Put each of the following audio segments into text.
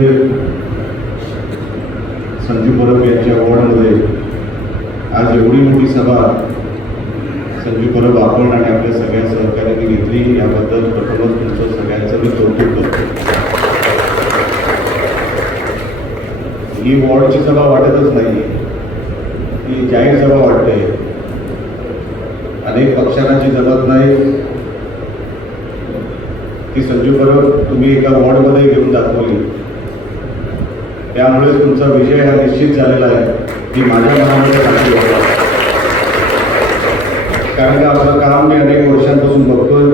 संजू परब यांच्या वॉर्डमध्ये आज एवढी मोठी सभा संजू परब आपण आणि आपल्या सगळ्या सहकार्यांनी घेतली, याबद्दल प्रथमच तुमचं सगळ्यांचं मी कौतुक करतो. ही वॉर्डची सभा वाटतच नाही, ही जाहीर सभा वाटते. अनेक पक्षांना जी जमत नाही ती संजू परब तुम्ही एका वॉर्डमध्ये घेऊन दाखवली. त्यामुळे तुमचा विजय हा निश्चित झालेला आहे ही माझ्या मनामध्ये खात्री आहे. कारण का आपलं काम मी अनेक वर्षांपासून बघतोय,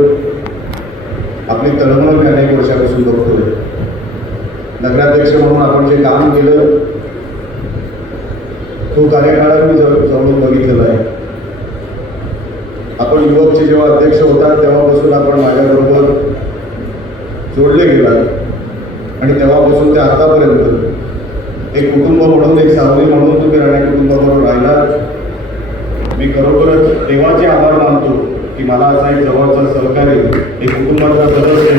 आपली तळमळ मी अनेक वर्षांपासून बघतोय. नगराध्यक्ष म्हणून आपण जे काम केलं तो कार्यकाळ मी जवळून बघितलेला आहे. आपण युवकचे जेव्हा अध्यक्ष होता तेव्हापासून आपण माझ्याबरोबर जोडले गेलात आणि तेव्हापासून ते आतापर्यंत एक कुटुंब म्हणून, एक सावली म्हणून तुम्ही राणे कुटुंबाबरोबर राहिला. मी खरोखरच देवाचे आभार मानतो की मला असा एक जवळचा सहकारी, एक कुटुंबाचा सदस्य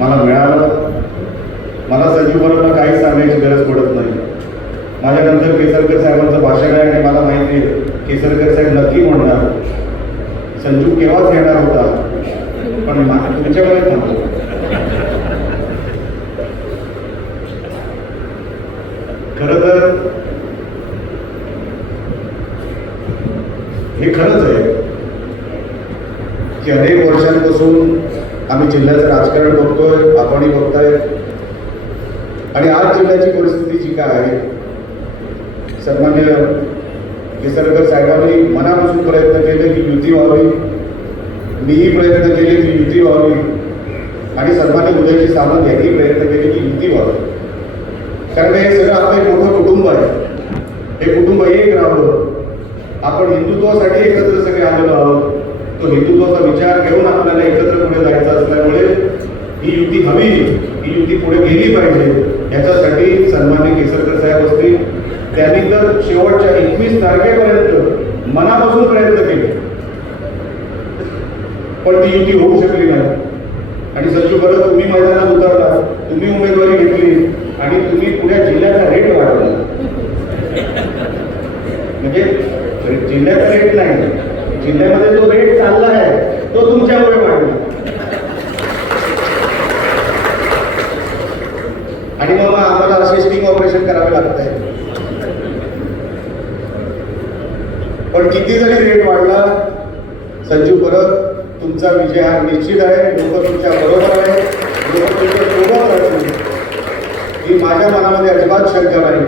मला मिळाला. मला संजू परबला काहीच सांगायची गरज पडत नाही. माझ्यानंतर केसरकर साहेबांचं भाषण आहे आणि मला माहिती आहे केसरकर साहेब नक्की म्हणणार संजू केव्हाच येणार होता, पण तुमच्याकडे थांबतो. खरं तर हे खरंच आहे की अनेक वर्षांपासून आम्ही जिल्ह्याचं राजकारण बघतोय, आपणही बघताय. आणि आज जिल्ह्याची परिस्थिती जी काय आहे, सन्मान्य केसरकर साहेबांनी मनापासून प्रयत्न केले की युती व्हावी, मीही प्रयत्न केले की युती व्हावी आणि सन्मान्य उदयजी सामंत यांनी प्रयत्न केले की युती व्हावी. कारण हे सगळं आपलं एक मोठं कुटुंब आहे. हे कुटुंब एक राहावं. आपण हिंदुत्वासाठी एकत्र सगळे आलेलो आहोत. तो हिंदुत्वाचा विचार घेऊन आपल्याला एकत्र पुढे जायचं असल्यामुळे ही युती हवी, ही युती पुढे गेली पाहिजे. याच्यासाठी सन्मान्य केसरकर साहेब असतील, त्यांनी तर शेवटच्या 21 तारखेपर्यंत मनापासून प्रयत्न केले, पण ती युती होऊ शकली नाही. आणि संजू परब तुम्ही मैदानात उतरला, तुम्ही उमेदवारी घेतली आणि तुम्ही पुढ्या जिल्ह्याचा रेट वाढवला. म्हणजे जिल्ह्याचा रेट नाही, जिल्ह्यामध्ये जो रेट चालला आहे तो तुमच्यामुळे वाढला. आणि मग आम्हाला असे स्टिंग ऑपरेशन करावे लागत आहे. पण किती जरी रेट वाढला, संजू परब तुमचा विजय हा निश्चित आहे. लोक तुमच्या बरोबर आहे, लोक तुमच्या सोबत राहतील ही माझ्या मनामध्ये अजिबात शंका नाही.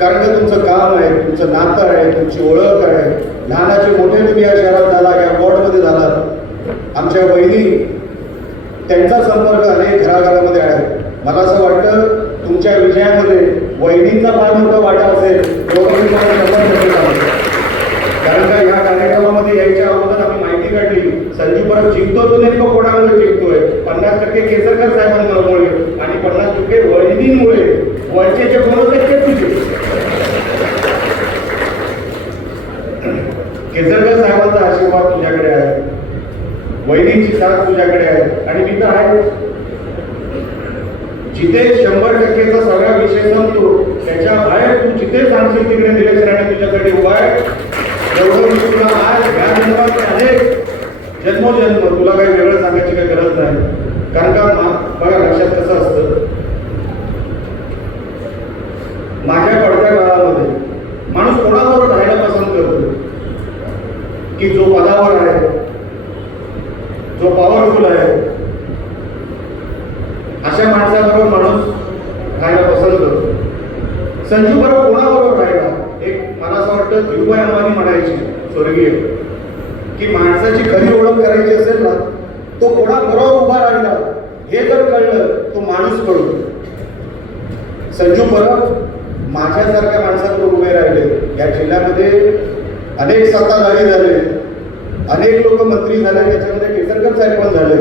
कारण का तुमचं काम आहे, तुमचं नातं आहे, तुमची ओळख आहे. लहानाचे मोठे तुम्ही या शहरात झाला, या वॉर्डमध्ये झाला. आमच्या वहिनी, त्यांचा संपर्क अनेक घराघरामध्ये आहे. मला असं वाटतं तुमच्या विजयामध्ये वहिनींचा फार मोठा वाटा असेल. कारण का या कार्यक्रमामध्ये यायच्या अगोदर आम्ही माहिती काढली, संजू परब जिंकतो तो नेमकं कोणामुळे जिंकतोय. 50% केसरकर साहेबांमुळे आणि 50% वहिनींमुळे. वरचे 50% तुझे केसरकर साहेबांचा आशीर्वाद तुझ्याकडे आहे, वहिनींची साथ तुझ्याकडे आहे आणि मी तर आहे. जिथे 100%चा सगळा विषय संपतो त्याच्या बाहेर तू जिथे सांगशील तिकडे निलेश राणे तुझ्याकडे उभा आहे. एवढं मी तुला आज ह्या जन्मात अनेक जन्मोजन्म तुला काही वेगळं सांगायची काही गरज नाही. कारण का बघा लक्षात कसं असतं, माझ्या पडत्या काळामध्ये माणूस कोणाबरोबर राहायला पसंत करतो की जो पदावर आहे, जो पॉवरफुल आहे, अशा माणसाबरोबर माणूस राहायला पसंत करतो. संजू परब कोणाबरोबर राहिला? एक मला असं वाटतं धीरूभाई अंबानी म्हणायची स्वर्गीय की माणसाची खरी ओळख करायची असेल ना, तो कोणाबरोबर उभा राहिला हे जर कळलं तो माणूस कळतो. संजू परब माझ्यासारख्या माणसाबरोबर उभे राहिले. या जिल्ह्यामध्ये अनेक सत्ताधारी झाले, अनेक लोक मंत्री झाले, त्याच्यामध्ये केसरकर साहेब पण झाले.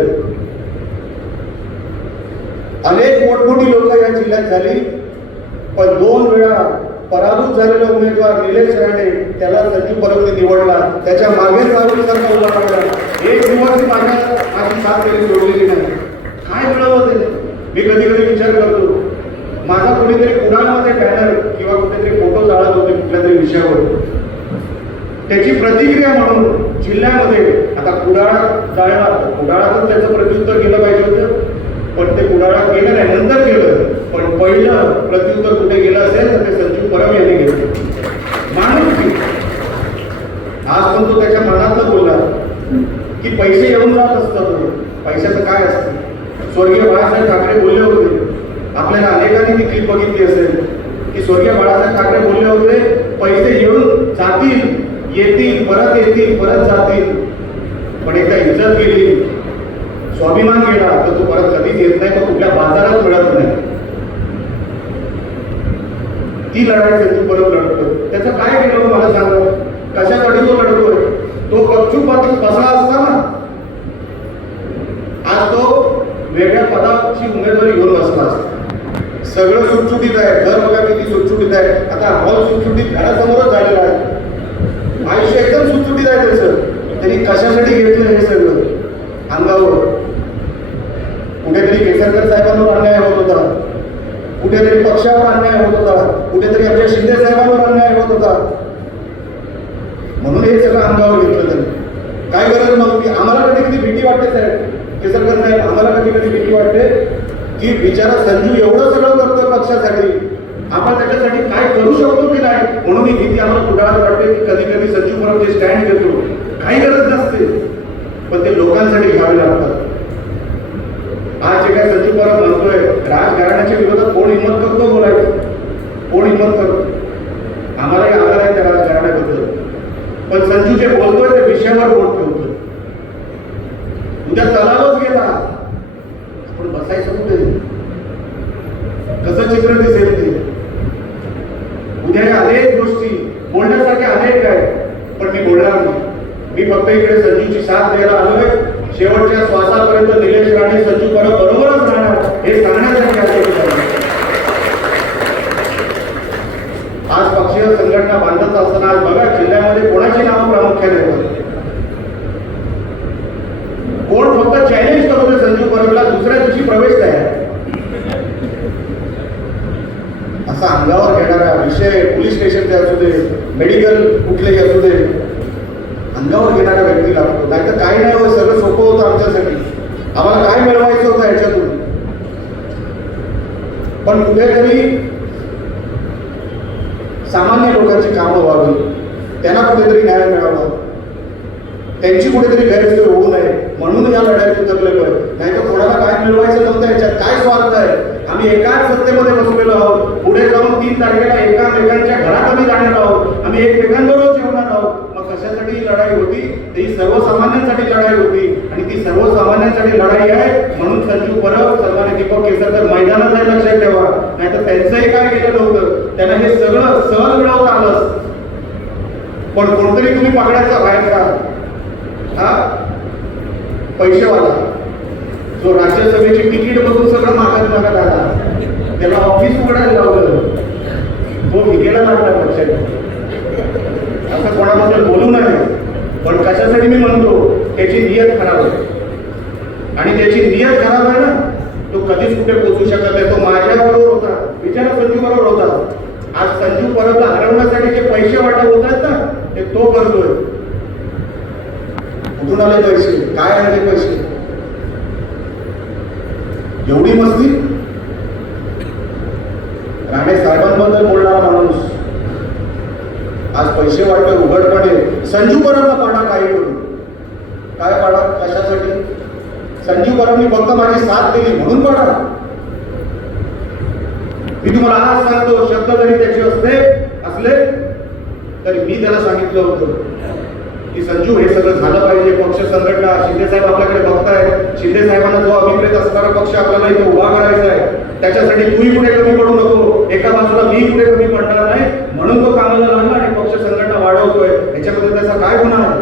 अनेक मोठमोठी लोक या जिल्ह्यात झाली, पण 2 वेळा पराभूत झालेला उमेदवार निलेश राणे त्याला संजू परबने निवडला. त्याच्या मागे सावलीसारखा उभा राहिला. एक दिवस माझी साथ तरी सोडलेली नाही. काय मिळवत आहे? मी कधी कधी विचार करतो, माझा कुठेतरी कुणामध्ये बॅनर किंवा कुठेतरी फोटो जाळत होते कुठल्या तरी विषयावर, त्याची प्रतिक्रिया म्हणून जिल्ह्यामध्ये आता कुडाळा जाळला, कुडाळातच त्याचं प्रत्युत्तर केलं पाहिजे होतं, पण ते कुडाळा केलं नाही, नंतर केलं. पण पहिलं प्रत्युत्तर कुठे गेलं असेल तर ते संजू परब यांनी घेतलं. माणूस की आज पण तो त्याच्या मनातलं बोलला की पैसे येऊन जात असतात, पैशाचं काय असतं. स्वर्गीय बाळासाहेब ठाकरे बोलले होते, आपल्याला अनेकांनी ती क्लिप बघितली असेल की स्वर्गीय बाळासाहेब ठाकरे बोलले होते, पैसे येऊन जातील, येतील, परत जातील, पण एकदा इज्जत गेली, स्वाभिमान गेला तर तो परत कधीच येत नाही, तो कुठल्या बाजारात मिळत नाही. ती लढाई संजू परब लढतो. त्याचं काय केलं मला सांगा, कशासाठी तो लढतोय? तो गपचूप बसला असता ना, आज तो वेगळ्या पदाची उमेदवारी घेऊन बसला असता. सगळं सुटसुटीत आहे, घर बघा किती सुटसुटीत आहे. आता हॉल सुटसुटीत घरासमोरच झालेला आहे, आयुष्य एकदम सुटसुटीत आहे त्याचं. त्यांनी कशासाठी घेतलं हे सगळं अंगावर? कुठेतरी केसरकर साहेबांवर अन्याय होत होता, कुठेतरी पक्षावर अन्याय होत होता, कुठेतरी आमच्या शिंदे साहेबांवर अन्याय होत होता, म्हणून हे सगळं अंगावर घेतलं त्यांनी. काय गरज नव्हती. आम्हाला कधी कधी भीती वाटते साहेब, केसरकर साहेब, आम्हाला कधी कधी भीती वाटते की बिचारा संजू एवढं सगळं करतोय पक्षासाठी, आपण त्याच्यासाठी काय करू शकतो की नाही, म्हणून ही भीती आम्हाला कुडाळात वाटते की कधी कधी संजू परब जे स्टँड घेतो काही गरज नसते, पण ते लोकांसाठी घ्यावे लागतात. आज जे काय संजू परब म्हणतोय, राजकारणाच्या विरोधात कोण हिंमत करतो बोलायचं? कोण हिंमत करतो? आम्हालाही आधार आहे त्या राजकारणाबद्दल, पण संजू जे बोलतोय त्या विषयावर बोट ठेवतोय. उद्या तलावच गेला, आपण बसायचं कुठे? कसं चित्र दिसेल ते? उद्या या अनेक गोष्टी बोलण्यासारख्या अनेक आहेत, पण मी बोलणार नाही. मी फक्त इकडे संजूची साथ द्यायला आलोय. शेवटच्या श्वासापर्यंत निलेश राणे संजू परब बरोबरच राहणार हे सांगण्यासाठी आलो. आज पक्षीय संघटना बांधत असताना आज बघा जिल्ह्यामध्ये कोणाची नावं प्रामुख्याने येतात. कोण फक्त चॅलेंज करतोय संजू परबला, दुसऱ्या दिवशी प्रवेश तयार. असा अंगावर घेणारा विषय पोलीस स्टेशनचे असू दे, मेडिकल कुठलेही असू दे, अंगावर घेणाऱ्या व्यक्ती लागतो. नाही तर काही नाही होत, सगळं सोपं होतं आमच्यासाठी. आम्हाला काय मिळवायचं होतं ह्याच्यातून, पण कुठेतरी सामान्य लोकांची कामं व्हावी, त्यांना कुठेतरी न्याय मिळावा, त्यांची कुठेतरी गैरसोय होऊ नये, म्हणून या लढाईत उतरलेलो आहे. नाही तर कोणाला काय मिळवायचं नव्हतं. याच्यात काय स्वार्थ आहे? आम्ही एकाच सत्तेमध्ये बसलेलो आहोत. पुढे जाऊन 3 तारखेला एकामेकांच्या घरात आम्ही जाणार आहोत, आम्ही एकमेकांबरोबर जेवणार आहोत. मग कशासाठी ही लढाई होती? ती सर्वसामान्यांसाठी लढाई होती, आणि ती सर्वसामान्यांसाठी लढाई आहे. म्हणून संजू परब, सन्मान्य दीपक केसरकर मैदानात आहे, लक्षात ठेवा. नाही तर त्यांचंही काय केलं नव्हतं, त्यांना हे सगळं सहज मिळवता आलं. पण कोणतरी तुम्ही पकडायचा बाहेर का? हा पैसेवाला जो राज्यसभेची तिकीट बघून सगळं मागत आला, त्याला ऑफिस उघडायला लावलं, तो विकेला लागला. लक्षात असं कोणाबद्दल बोलू नये, पण कशासाठी मी म्हणतो, त्याची नियत खराब आहे. आणि त्याची नियत खराब आहे ना, तो कधीच कुठे पोहोचू शकत नाही. तो माझ्याबरोबर होता, विचारा संजू बरोबर होता. आज संजू परबला हरवण्यासाठी जे पैसे वाटप होत आहेत ना, ते तो करतोय. कुठून आले पैसे? काय आले पैसे? एवढी मस्ती? राणे साहेबांबद्दल बोलणारा माणूस आज पैसे वाटत उघडपणे संजू परबला पाडा. काही करून काय पाडा? कशासाठी? संजू परबनी फक्त माझी साथ दिली म्हणून पाडा. मी तुम्हाला आज सांगतो, शब्द जरी त्याचे असले तरी मी त्याला सांगितलं होतं की संजू हे सगळं झालं पाहिजे. पक्ष संघटना, शिंदे साहेब आपल्याकडे बघताय, शिंदे साहेबांना जो अभिप्रेत असणारा पक्ष आपल्याला इथे उभा करायचा आहे, त्याच्यासाठी तूही पुढे कमी पडू नको, एका बाजूला मी पुढे कमी पडणार नाही, म्हणून तो कामाला लागला आणि पक्ष संघटना वाढवतोय. याच्यामध्ये त्याचा काय गुन्हा आहे?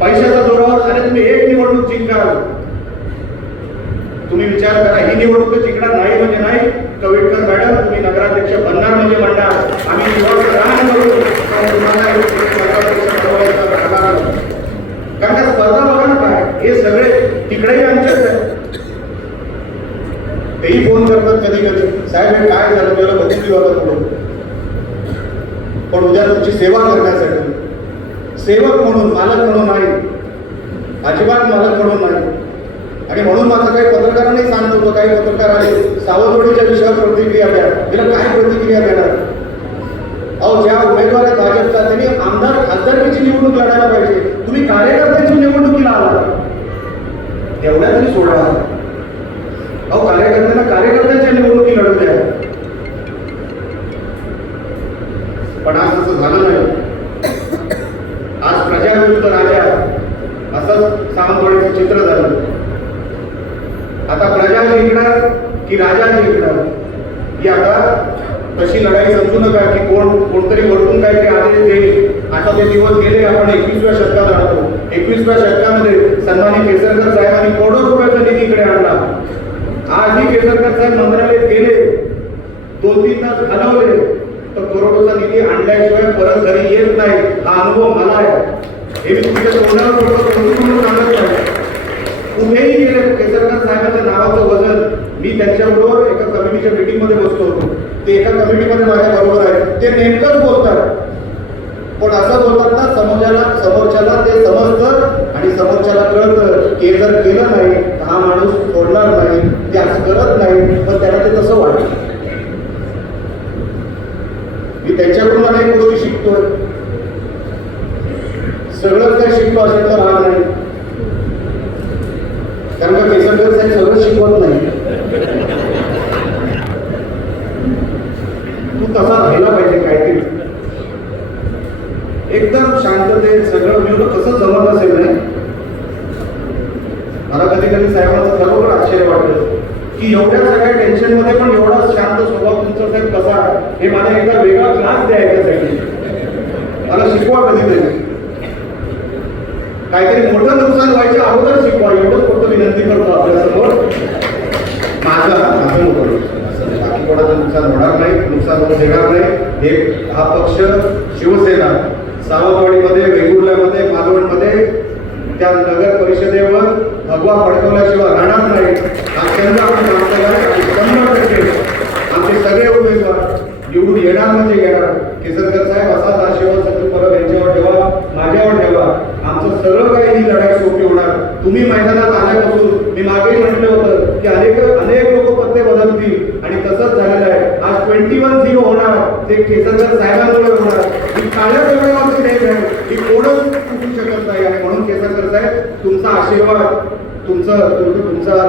पैशाच्या जोरावर अरे तुम्ही एक निवडणूक जिंकाल, तुम्ही विचार करा, ही निवडणूक जिंकणार नाही म्हणजे नाही. कविटकर मॅडम, तुम्ही नगराध्यक्ष बनणार म्हणजे बनणार. आम्ही निवड राहणार सगळे तिकडेही आमचेच आहेत. तेही फोन करतात कधी कधी, साहेब हे काय झालं त्याला बघून देऊ आता पुढे. पण उद्या तुमची सेवा करण्यासाठी, सेवक म्हणून, मालक म्हणून नाही, अजिबात मालक म्हणून नाही. आणि म्हणून माझं काही पत्रकारांनी सांगत होतं, काही पत्रकार आले सावंतवाडीच्या विषयावर प्रतिक्रिया द्या, तिला काय प्रतिक्रिया देणार. अहो ज्या उमेदवार आहेत भाजपचा त्यांनी आमदार खासदारकीची निवडणूक लढायला पाहिजे. तुम्ही कार्यकर्त्यांची निवडणुकीला आला, एवढ्या तरी सोडा. अहो कार्यकर्त्यांना कार्यकर्त्यांच्या निवडणुकी लढू द्या. पण आज तसं झालं नाही. आज प्रजा विरुद्ध राजा असंच सावंतवाडीचं चित्र झालं. आता प्रजा जिंकणार की राजा जिंकणार ही आता तशी लढाई समजू नका की कोणतरी वरतून काहीतरी आदेश देईल. आता ते दिवस गेले. आपण 21व्या शतकात राहतो. 21व्या शतकामध्ये सन्माननीय केसरकर साहेबांनी करोडो रुपयाचा निधी इकडे आणला. आजही केसरकर साहेब मंत्रालयात गेले, 2-3 तास घालवले, तर करोडोचा निधी आणल्याशिवाय परत घरी येत नाही. हा अनुभव मला आहे. हे मी तुमच्या तोंडावर सांगत नाही. कुठेही गेले केसरकर साहेबांच्या नावाचं वजन. मी त्यांच्याबरोबर एका कमिटीच्या मीटिंगमध्ये बसलो होतो. ते एका कमिटीमध्ये माझ्या बरोबर आहे. ते नेमकंच बोलतात, पण असं बोलतात ना समोरच्याला ते समजतं आणि समोरच्याला कळतं की हे जर केलं नाही तर हा माणूस सोडणार नाही, ते असं करत नाही, पण त्याला ते तसं वाटतं. मी त्यांच्याकडून अनेक गोष्टी शिकतोय. सगळंच काही शिकतो असेल तर भाग नाही, कारण का केसरकर साहेब सगळं शिकवत नाही. तू तसा राहिला पाहिजे काहीतरी एकदम शांततेत सगळं मिळून कसं जमत असेल नाही. मला कधी कधी साहेबांचं खरोखर आश्चर्य वाटतं की एवढ्या सगळ्या टेन्शन मध्ये पण एवढा शांत स्वभाव तुमचा साहेब कसा. हे मला एकदा वेगळा क्लास द्यायच्यासाठी मला शिकवा कधीतरी. काहीतरी मोठं नुकसान व्हायच्या अगोदर शिकवा, एवढंच फक्त विनंती करतो आपल्यासमोर. माझं नको, बाकी कोणाचं नुकसान होणार नाही, नुकसान होऊ देणार नाही. हा पक्ष शिवसेना सावंतवाडीमध्ये, वेंगुर्ल्यामध्ये, मालवणमध्ये त्या नगर परिषदेवर भगवा फडकवल्याशिवाय राहणार नाही. हा केंद्र आपण काम करणार. 100% आमचे सगळे उमेदवार निवडून येणार म्हणजे येणार. केसरकर साहेब असाच आशीर्वाद सतत परत यांच्यावर ठेवा, माझ्यावर ठेवा. आमचं सगळं काही ही लढाई सोपी होणार. तुम्ही मैदानात आल्यापासून मी मागेही म्हटलं होतं की अनेक लोक पत्ते बदलतील आणि तसंच झालेलं आहे. आज 21-0 होणार, ते केसरकर साहेबांमुळे होणार. ही काळ्या दगडावरची रेष आहे, ही कोणच तुटू शकत नाही. आणि म्हणून केसरकर साहेब तुमचा आशीर्वाद, तुमचा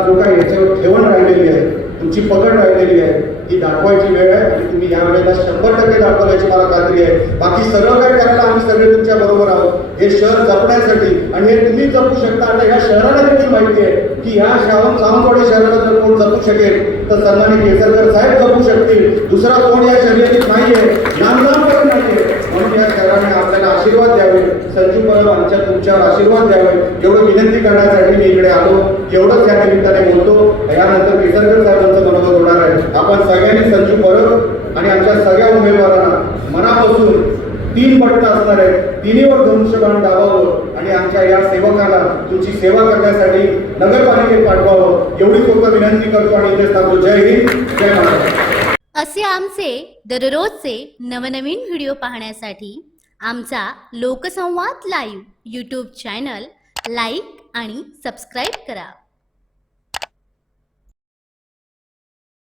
जो काही याच्यावर ठेवण राहिलेली आहे, तुमची पकड राहिलेली आहे, ही दाखवायची वेळ आहे. आणि तुम्ही या वेळेला 100% दाखवण्याची मला खात्री आहे. बाकी सगळं काय करायला आम्ही सगळे तुमच्या बरोबर आहोत, हे शहर जपण्यासाठी. आणि हे तुम्ही जपू शकता. आता ह्या शहराला देखील माहिती आहे की ह्या सावंतवाडी शहराला जर कोण जपू शकेल तर सन्माननीय केसरकर साहेब जपू शकतील. दुसरा कोण या शर्यतीत नाहीये, नामदार नाहीये. म्हणून या शहराने आपल्याला आशीर्वाद द्यावे, संजू परब आमच्या तुमच्यावर आशीर्वाद द्यावे, एवढं विनंती करण्यासाठी मी इकडे आलो. एवढंच या निमित्ताने बोलतो. यानंतर केसरकर साहेबांचं मनोगत होणार आहे. आपण सगळ्यांनी संजू परब आणि आमच्या सगळ्या उमेदवारांना मनापासून 3 बटणं असणार आहेत, तिन्हीवर धनुष्यबाण दाबावं आणि आमच्या या सेवकाला तुमची सेवा करण्यासाठी नगरपालिकेत पाठवावं, एवढी फक्त विनंती करतो आणि इथेच थांबतो. जय हिंद, जय महाराष्ट्र. असे आमचे दररोजचे नवनवीन व्हिडिओ पाहण्यासाठी आमचा लोकसंवाद लाईव्ह यूट्यूब चॅनल लाईक आणि सबस्क्राईब करा.